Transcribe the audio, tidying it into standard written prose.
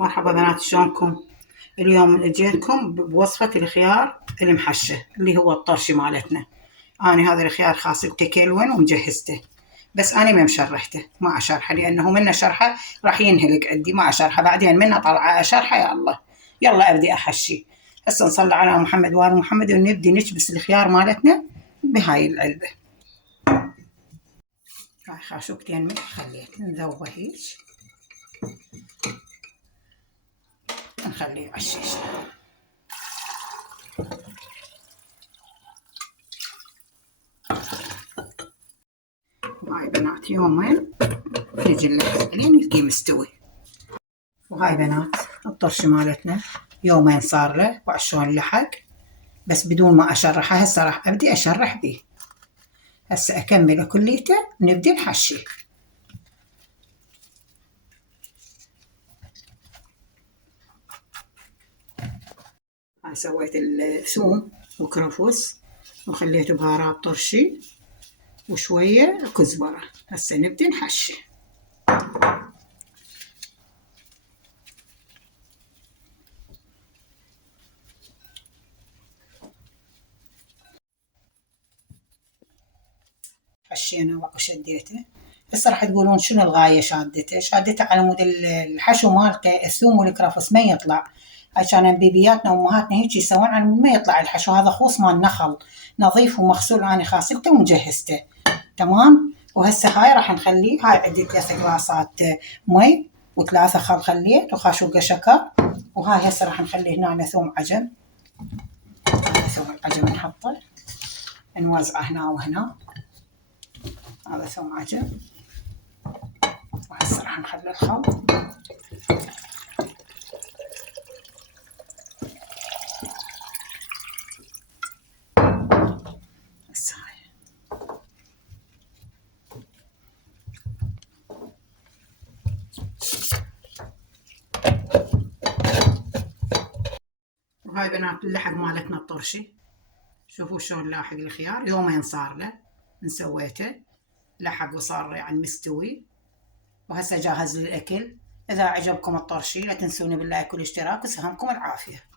مرحبا بنات، شلونكم؟ اليوم جيتكم بوصفة الخيار المحشى اللي هو الطرشي مالتنا. أنا هذا الخيار خاصبته كيلون ومجهزته، بس أنا ما مشرحته، ما أشرحه لأنه من شرحه راح ينهلك عندي، ما أشرحه بعدين منه طلعه أشرحه. يا الله يلا أبدي أحشي. هسه نصلي على محمد وآل محمد ونبدي نكبس الخيار مالتنا بهاي العلبة. هاي خاشوقتين ملح خليت نذوبه هيج، نخليه على الشيشة. وهاي بنات يومين نجي نلحق لين نلقيه مستوي. وهاي بنات الطرش مالتنا يومين صار له، وعشان لحق بس بدون ما أشرحه. هسه راح أبدي أشرح بيه، هسه أكمله كليته ونبدي نحشي. هاي سويت الثوم وكرفس وخليته بهارات طرشي وشوية كزبرة. هسه نبدي نحشي. حشينا وشديته. هسه راح تقولون شنو الغاية شادته؟ شادته على مود الحشو مالته الثوم والكرفس ما يطلع. عشان بيبياتنا وامهاتنا هيك يسوون على مود ما يطلع الحشو. هذا خوص مال نخل نظيف ومغسول، انا خاسلته ومجهزته تمام. وهسه هاي راح نخليه. هاي عندي 3 قلاصات مي و3 خل خليت وخاشوقة شكر. وهاي هسه راح نخليه هنا ثوم عجم. هذا ثوم العجم نحطه نوزعه هنا وهنا. هذا ثوم عجم. وهسه راح نخلي الخل. هسه هاي وهاي بنات اللحق مالتنا الطرشي. شوفوا شلون لاحق الخيار، يومين صار له من سويته، لحق وصار يعني مستوي. وهسه جاهز للأكل. إذا عجبكم الطرشي لا تنسوني باللايك والاشتراك، وسهمكم العافية.